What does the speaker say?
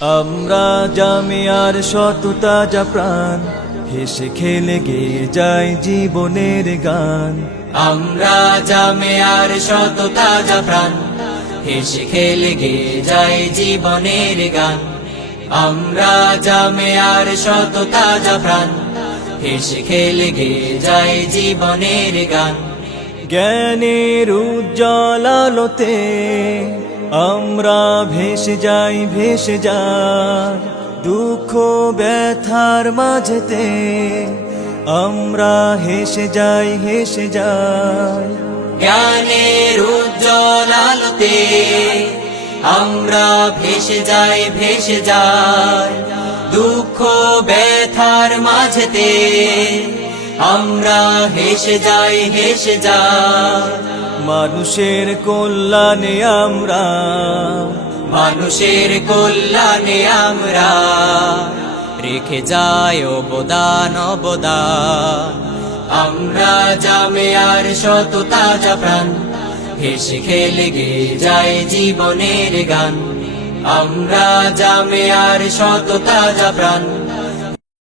আমরা জামিয়ার শত তাজা প্রাণ, হেসে খেলে গেয়ে যায় জীবনের গান। আমরা জামিয়ার শত তাজা প্রাণ, হেসে খেলে গেয়ে যায় জীবনের গান। আমরা জামিয়ার শত তাজা প্রাণ, হেসে খেলে গেয়ে যায় জীবনের গান। জ্ঞানের উজ্জ্বল আলোতে আমরা ভেসে যাই, ভেসে যাই দুঃখ ব্যথার মাঝেতে। আমরা হেসে যাই, হেসে যাই। জ্ঞানের উজ্জ্বল আলোতে আমরা ভেসে যাই, ভেসে যাই দুঃখ ব্যথার মাঝেতে। আমরা হেসে যাই, হেসে যাই। মানুষের কল্যাণে আমরা, মানুষের কল্যাণে আমরা রেখে যাই অবদান, অবদান। আমরা জামিয়ার শত তাজা প্রাণ, হেসে খেলে গেয়ে যায় জীবনের গান। আমরা জামিয়ার শত তাজা প্রাণ,